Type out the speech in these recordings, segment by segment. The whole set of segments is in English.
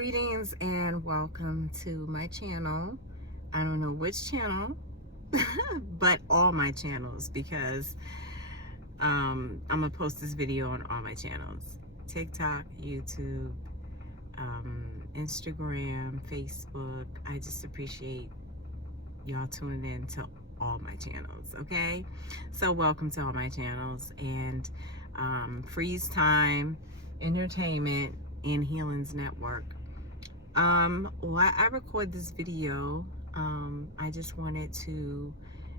Greetings and welcome to my channel. I don't know which channel, but all my channels, because I'm gonna post this video on all my channels: TikTok, YouTube, Instagram, Facebook. I just appreciate y'all tuning in to all my channels. Okay, so welcome to all my channels. And Freeze Time Entertainment and Healings Network. While I record this video, I just wanted to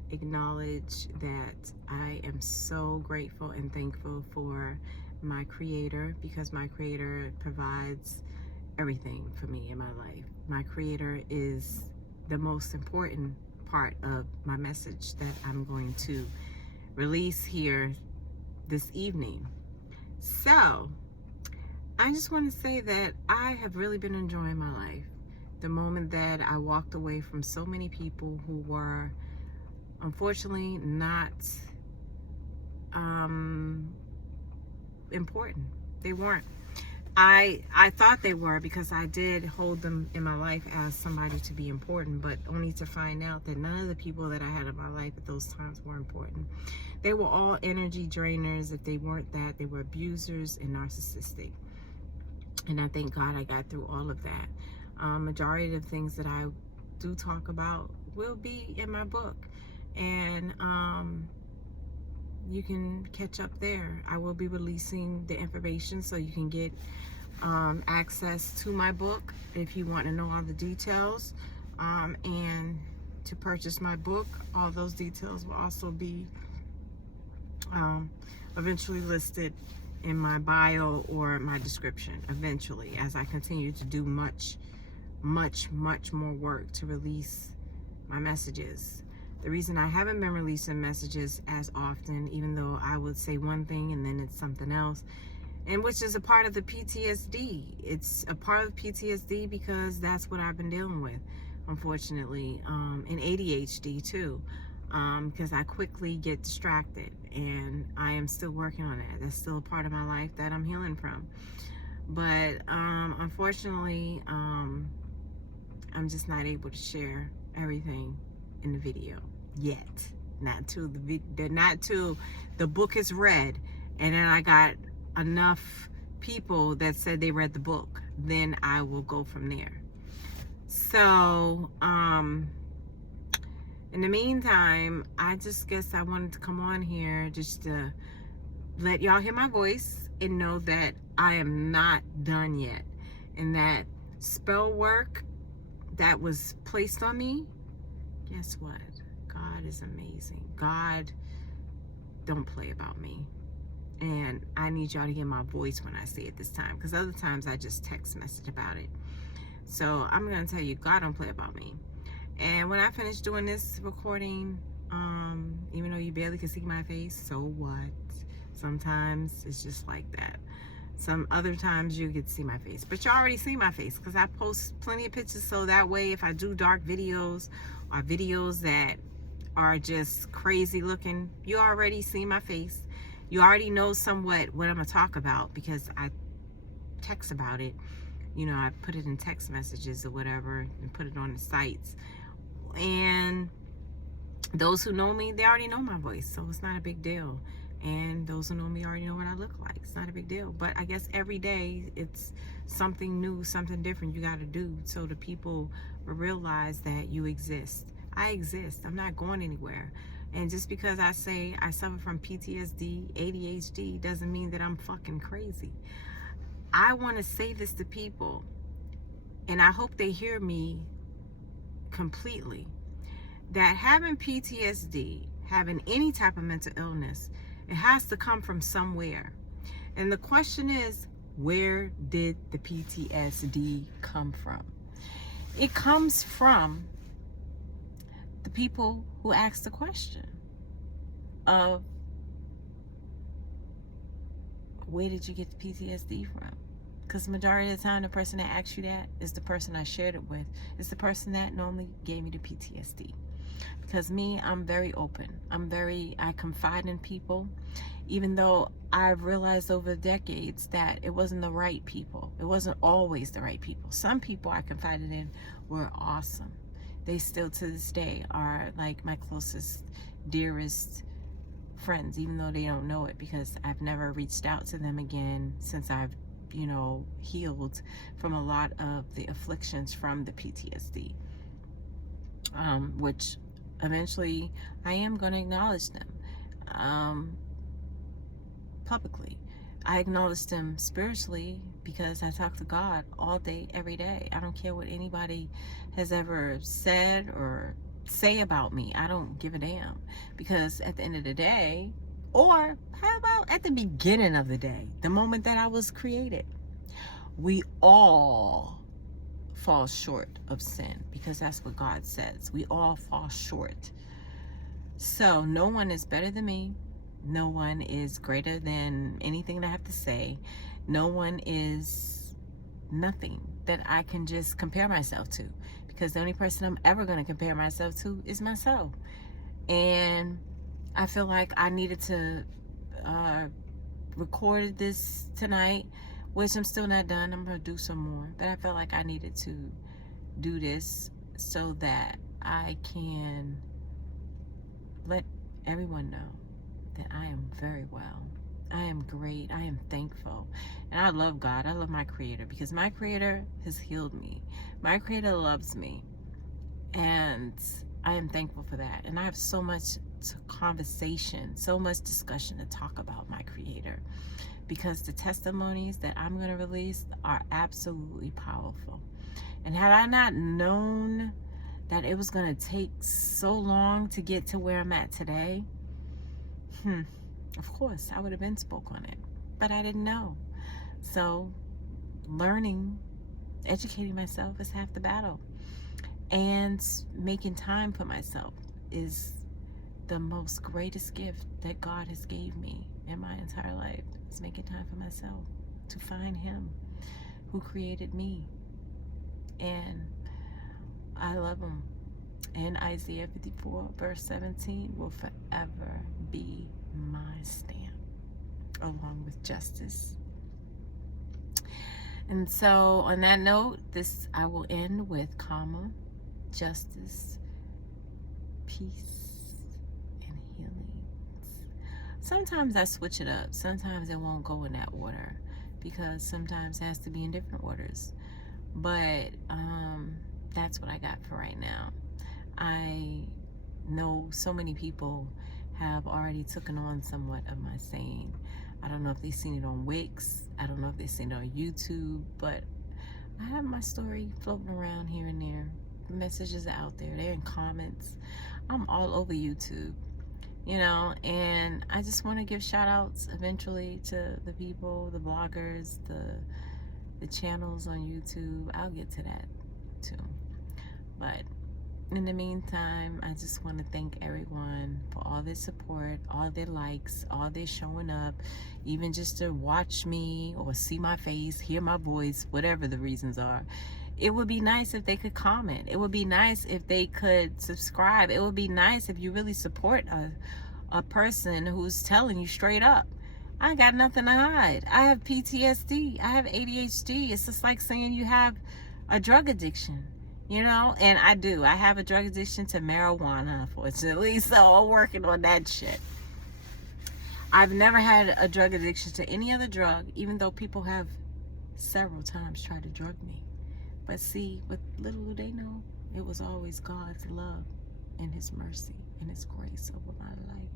acknowledge that I am so grateful and thankful for my creator, because my creator provides everything for me in my life. My creator is the most important part of my message that I'm going to release here this evening. So I just want to say that I have really been enjoying my life. The moment that I walked away from so many people who were unfortunately not important. They weren't. I thought they were, because I did hold them in my life as somebody to be important, but only to find out that none of the people that I had in my life at those times were important. They were all energy drainers. If they weren't that, they were abusers and narcissistic. And I thank God I got through all of that. Majority of the things that I do talk about will be in my book, and you can catch up there. I will be releasing the information so you can get access to my book if you want to know all the details, and to purchase my book. All those details will also be eventually listed in my bio or my description, eventually, as I continue to do much more work to release my messages. The reason I haven't been releasing messages as often, even though I would say one thing and then it's something else, and which is a part of the PTSD. It's a part of PTSD because that's what I've been dealing with, unfortunately, and ADHD too. Because I quickly get distracted, and I am still working on that. That's still a part of my life that I'm healing from. But unfortunately, I'm just not able to share everything in the video yet. Not till the book is read, and then I got enough people that said they read the book. Then I will go from there. So in the meantime, I just guess I wanted to come on here just to let y'all hear my voice and know that I am not done yet. And that spell work that was placed on me, guess what? God is amazing. God don't play about me. And I need y'all to hear my voice when I say it this time, because other times I just text message about it. So I'm going to tell you, God don't play about me. And when I finish doing this recording, even though you barely can see my face, so what? Sometimes it's just like that. Some other times you get to see my face, but you already see my face because I post plenty of pictures, so that way if I do dark videos or videos that are just crazy looking, you already see my face. You already know somewhat what I'm gonna talk about, because I text about it. You know, I put it in text messages or whatever and put it on the sites. And those who know me, they already know my voice, so it's not a big deal. And those who know me already know what I look like. It's not a big deal. But I guess every day it's something new, something different you got to do, so the people will realize that you exist. I exist. I'm not going anywhere. And just because I say I suffer from PTSD, ADHD, doesn't mean that I'm fucking crazy. I want to say this to people, and I hope they hear me completely, that having PTSD, having any type of mental illness, it has to come from somewhere. And the question is, where did the PTSD come from? It comes from the people who asked the question of, where did you get the PTSD from? Because the majority of the time, the person that asks you that is the person I shared it with. It's the person that normally gave me the PTSD. Because me, I'm very open. I confide in people, even though I've realized over decades that it wasn't the right people. It wasn't always the right people. Some people I confided in were awesome. They still to this day are like my closest, dearest friends, even though they don't know it, because I've never reached out to them again since I've, healed from a lot of the afflictions from the PTSD, which eventually I am going to acknowledge them publicly. I acknowledge them spiritually because I talk to God all day, every day. I don't care what anybody has ever said or say about me. I don't give a damn, because at the end of the day, or how about at the beginning of the day, the moment that I was created, we all fall short of sin, because that's what God says. We all fall short. So no one is better than me. No one is greater than anything that I have to say. No one is nothing that I can just compare myself to, because the only person I'm ever going to compare myself to is myself. And I feel like I needed to record this tonight, which I'm still not done. I'm going to do some more. But I felt like I needed to do this so that I can let everyone know that I am very well. I am great. I am thankful. And I love God. I love my Creator, because my Creator has healed me. My Creator loves me. And I am thankful for that. And I have so much conversation, so much discussion to talk about my Creator, because the testimonies that I'm going to release are absolutely powerful. And had I not known that it was going to take so long to get to where I'm at today, of course, I would have been spoke on it. But I didn't know. So learning, educating myself is half the battle. And making time for myself is the most greatest gift that God has gave me in my entire life. It's making time for myself to find Him who created me. And I love Him. And Isaiah 54 verse 17 will forever be my stamp, along with justice. And so on that note, I will end with karma, justice, peace, and healing. Sometimes I switch it up. Sometimes it won't go in that order, because sometimes it has to be in different orders. But that's what I got for right now. I know so many people have already taken on somewhat of my saying. I don't know if they've seen it on Wix. I don't know if they've seen it on YouTube, but I have my story floating around here and there. The messages are out there. They're in comments. I'm all over YouTube, and I just want to give shout outs eventually to the people, the bloggers, the channels on YouTube. I'll get to that too. But in the meantime, I just want to thank everyone for all their support, all their likes, all their showing up, even just to watch me or see my face, hear my voice, whatever the reasons are. It would be nice if they could comment. It would be nice if they could subscribe. It would be nice if you really support a person who's telling you straight up, I got nothing to hide. I have PTSD. I have ADHD. It's just like saying you have a drug addiction. And I do. I have a drug addiction to marijuana, unfortunately, so I'm working on that shit. I've never had a drug addiction to any other drug, even though people have several times tried to drug me. But see, what little do they know, it was always God's love and His mercy and His grace over my life.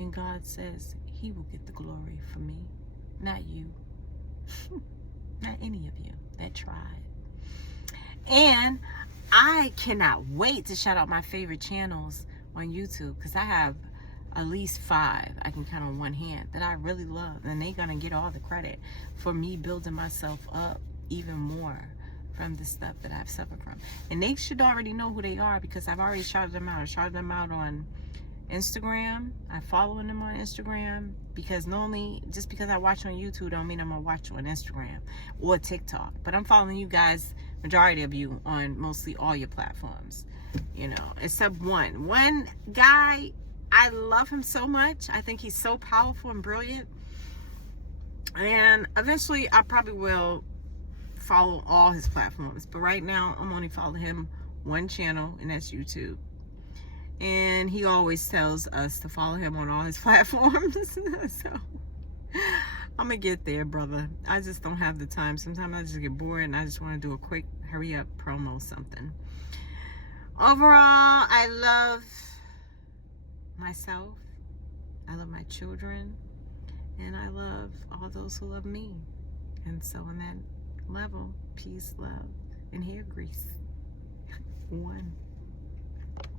And God says He will get the glory for me, not you. Not any of you that tried. And I cannot wait to shout out my favorite channels on YouTube, because I have at least 5 I can count on one hand that I really love, and they're gonna get all the credit for me building myself up even more from the stuff that I've suffered from. And they should already know who they are, because I've already shouted them out. I shouted them out on Instagram. I'm following them on Instagram, because normally, just because I watch on YouTube don't mean I'm gonna watch on Instagram or TikTok. But I'm following you guys, majority of you, on mostly all your platforms. you know, except one guy. I love him so much. I think he's so powerful and brilliant. And eventually I probably will follow all his platforms. But right now I'm only following him one channel, and that's YouTube. And he always tells us to follow him on all his platforms. So I'm gonna get there, brother. I just don't have the time. Sometimes I just get bored and I just want to do a quick hurry up promo something. Overall, I love myself, I love my children, and I love all those who love me. And so on that level, peace, love, and hair grease. One.